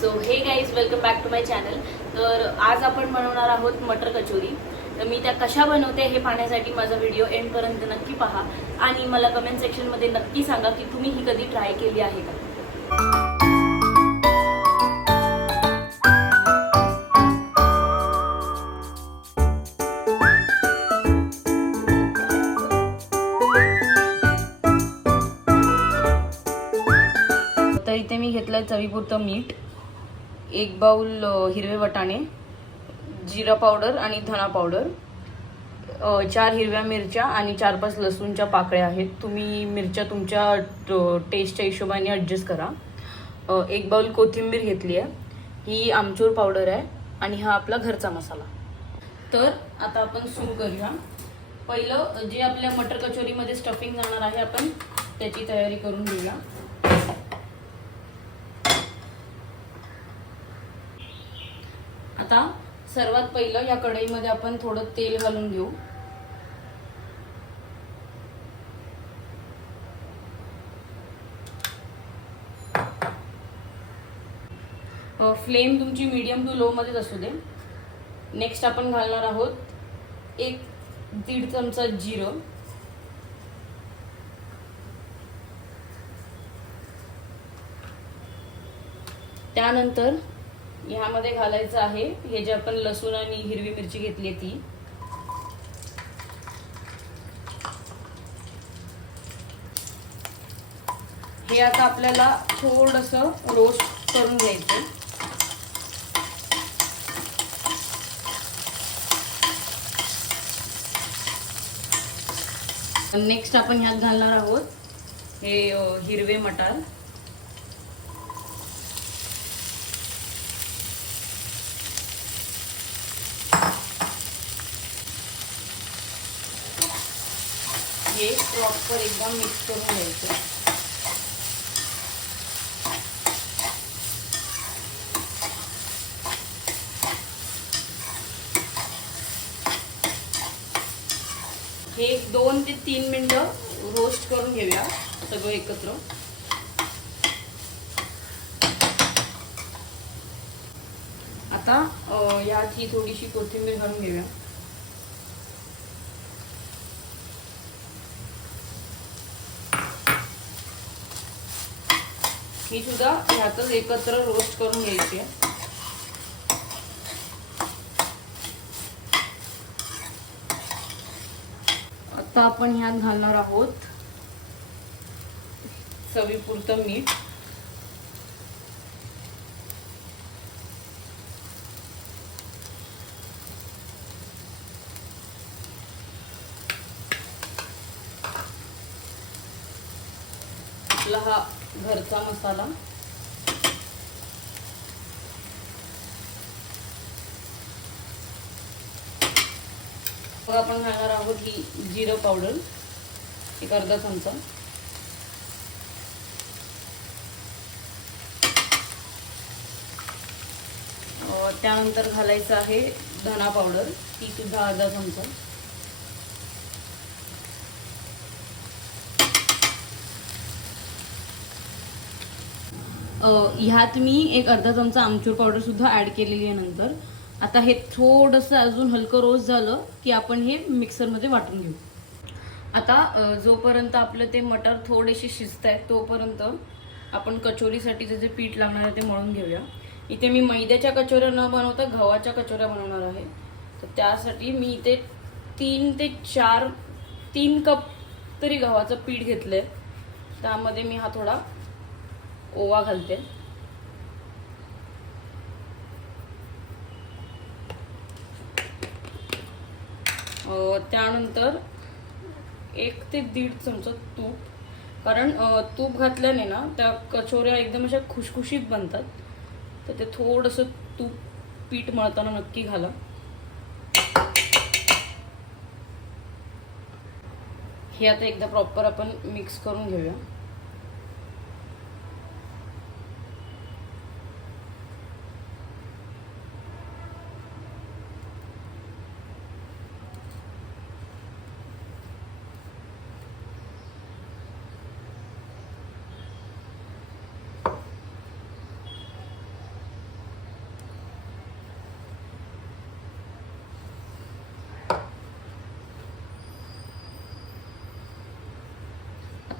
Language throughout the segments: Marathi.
So hey guys welcome back to my channel. तर आज आपण बनवणार आहोत मटर कचोरी। तर मी त्या कशा बनवते हे पाहण्यासाठी माझा व्हिडिओ एंडपर्यंत नक्की पहा आणि मला कमेंट सेक्शनमध्ये नक्की सांगा की तुम्ही ही कधी ट्राय केली आहे का। तर इथे मी घेतलंय चवीपुरतं मीठ, एक बाउल हिरवे वाटाणे, जिरा पावडर आणि धना पावडर, 4 हिरव्या मिरच्या आणि 4-5 लसूणच्या पाकळ्या आहेत। तुम्ही मिरच्या तुमच्या टेस्टच्या हिशोबाने ॲडजस्ट करा। 1 बाउल कोथिंबीर घेतली आहे, ही आमचूर पावडर आहे आणि हा आपला घरचा मसाला। तर आता आपण सुरू करूया। पहिलं जे आपल्या मटर कचोरीमध्ये स्टफिंग जाणार आहे आपण त्याची तयारी करून घेऊया। आता सर्वात पहिलं या कढईमध्ये आपण थोडं तेल घालून घेऊ। फ्लेम तुमची मीडियम टू लो मध्येच असू दे। नेक्स्ट आपण घालणार आहोत 1-1.5 चमचा जिरं, त्यानंतर यामध्ये घालायचं आहे हे जे आपण लसूण आणि हिरवी मिरची घेतली ती, हे आता आपल्याला थोडंसं रोस्ट करून घ्यायचं। नेक्स्ट आपण ह्यात घालणार आहोत हे हिरवे मटार, हे प्रॉपर एकदम मिक्स करून घ्यायचं। हे 2 ते 3 मिनिटं रोस्ट करून घेऊया सगळं एकत्र। आता यात ही थोडीशी कोथिंबीर घालून घेऊया। ही सुद्धा ह्यातच एकत्र रोस्ट करून घ्यायची आहे। आता आपण ह्यात घालणार आहोत चवीपुरतं मीठ, आपला हा घरचा मसाला, मग आपण घालणार आहोत ही जिरं पावडर 1/2 चमचा, त्यानंतर घालायचं आहे धना पावडर, ती सुद्धा 1/2 चमचा, ह्यात मी 1/2 चमचा आमचूर पावडर सुद्धा ऍड केलेली आहे नंतर। आता हे थोडंसं अजून हलकं रोस्ट झालं की आपण हे मिक्सरमध्ये वाटून घेऊ। आता जोपर्यंत आपलं ते मटर थोडेसे शिजत आहेत तोपर्यंत आपण कचोरीसाठी जे पीठ लागणार आहे ते मळून घेऊया। इथे मी मैद्याच्या कचोऱ्या न बनवता गव्हाच्या कचोऱ्या बनवणार आहे। तर त्यासाठी मी इथे 3 ते 3 कप तरी गव्हाचं पीठ घेतलंय। त्यामध्ये मी हा थोडा ओवा घालते, त्यानंतर 1 ते 1.5 चमचा तूप, कारण तूप घातल्याने ना त्या कचोऱ्या एकदम अशा खुशखुशीत बनतात। तर ते थोडंसं तूप पीठ मळताना नक्की घाला। हे आता एकदा प्रॉपर आपण मिक्स करून घेऊया।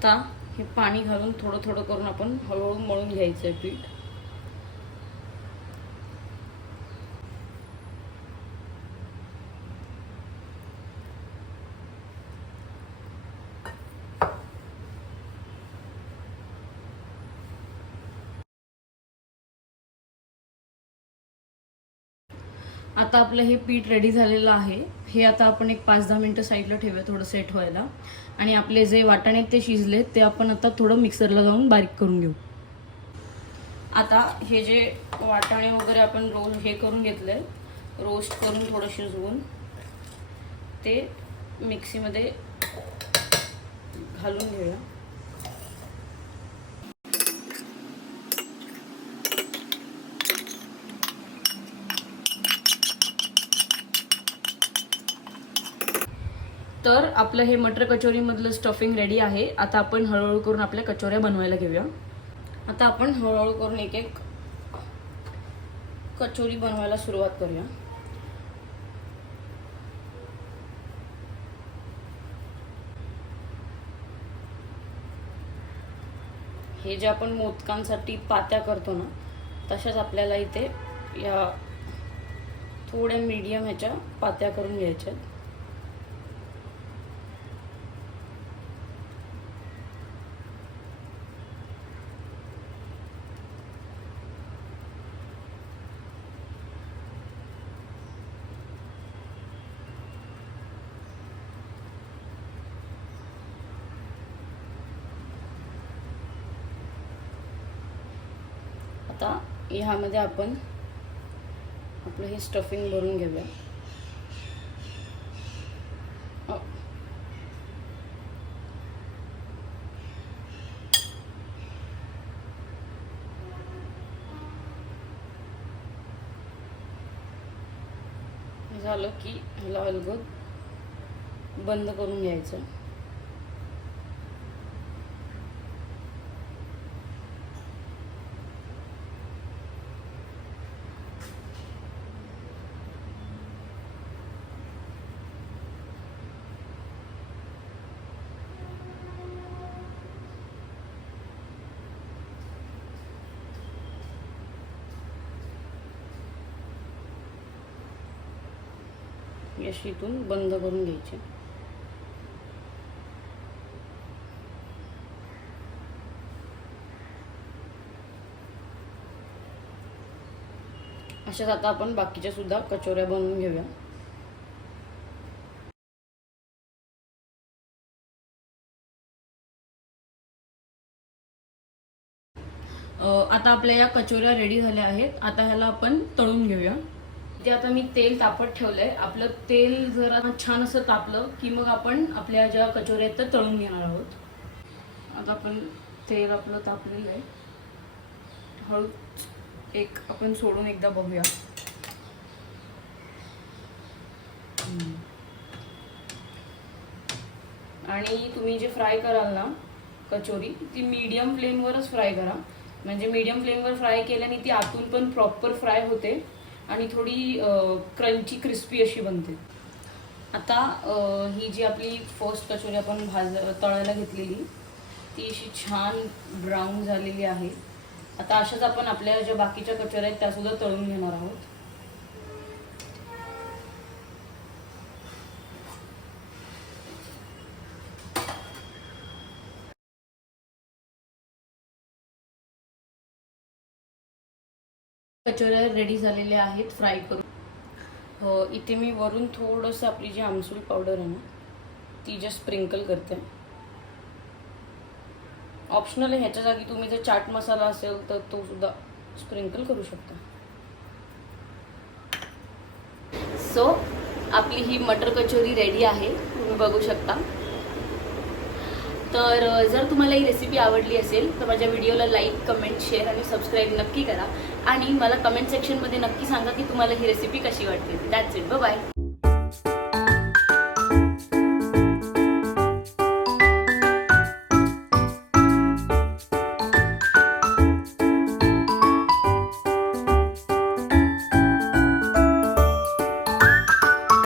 आता हे पाणी घालून थोडं थोडं करून आपण हळूहळू मळून घ्यायचं आहे पीठ. आता आपलं हे पीठ रेडी झालेलं आहे. हे आता आपण एक 5-10 मिनिटं साईडला ठेवूया थोडं सेट व्हायला. आणि आपले जे वाटाणे ते शिजले ते आपण आता थोडं मिक्सरला लावून बारीक करून घेऊ. आता हे जे वाटाणे वगैरे आपण हे करून घेतले, रोस्ट करून थोडं शिजवून ते मिक्सीमध्ये घालून घेऊया. तर आपलं हे मटर कचोरीमधलं स्टफिंग रेडी आहे. आता आपण हळूहळू करून आपल्या कचोऱ्या बनवायला घेऊया. आता आपण हळूहळू करून एक एक कचोरी बनवायला सुरुवात करूया. हे जे आपण मोदकांसाठी पात्या करतो ना, तशाच आपल्याला इथे या थोड्या मीडियम ह्याच्या पात्या करून घ्यायच्या. आता ह्यामध्ये आपण आपलं हे स्टफिंग भरून घेऊया. झालं की ह्याला अलगद बंद करून घ्यायचं. याशीतून बंद करून घ्यायचे. अशाच आता आपण बाकीच्या सुद्धा कचोऱ्या बनवून घेऊया. आता आपल्या या कचोऱ्या रेडी झाल्या आहेत. आता ह्याला आपण तळून घेऊया. ते आता मी तेल तापत ठेवलंय. आपलं तेल जरा छान असं तापलं की मग आपण आपल्या ज्या कचोऱ्या आहेत त्या तळून घेणार आहोत. आता आपण तेल आपलं तापलेलं आहे. हळू एक आपण सोडून एकदा बघूया. आणि तुम्ही जे फ्राय कराल ना कचोरी, ती मीडियम फ्लेमवरच फ्राय करा. म्हणजे मीडियम फ्लेमवर फ्राय केल्याने ती आतून पण प्रॉपर फ्राय होते आणि थोडी क्रंची क्रिस्पी अशी बनते. आता ही जी आपली फर्स्ट कचोरी आपण तळायला घेतलेली ती अशी छान ब्राऊन झालेली आहे. आता अशाच आपण आपल्या ज्या बाकीच्या कचोऱ्या आहेत त्या सुद्धा तळून घेणार आहोत. कचोऱ्या रेडी झालेल्या आहेत फ्राय करून. इथे मी वरून थोडंसं आपली जी आमसूल पावडर आहे ना ती जस्ट स्प्रिंकल करते. ऑप्शनल आहे. ह्याच्या जागी तुम्ही जर चाट मसाला असेल तर तो सुद्धा स्प्रिंकल करू शकता. सो आपली ही मटर कचोरी रेडी आहे, तुम्ही बघू शकता. तर जर तुम्हाला ही रेसिपी आवडली असेल तर माझ्या व्हिडिओला लाईक, कमेंट, शेअर आणि सबस्क्राईब नक्की करा. आणि मला कमेंट सेक्शनमध्ये नक्की सांगा की तुम्हाला ही रेसिपी कशी वाटते. That's it. Bye bye.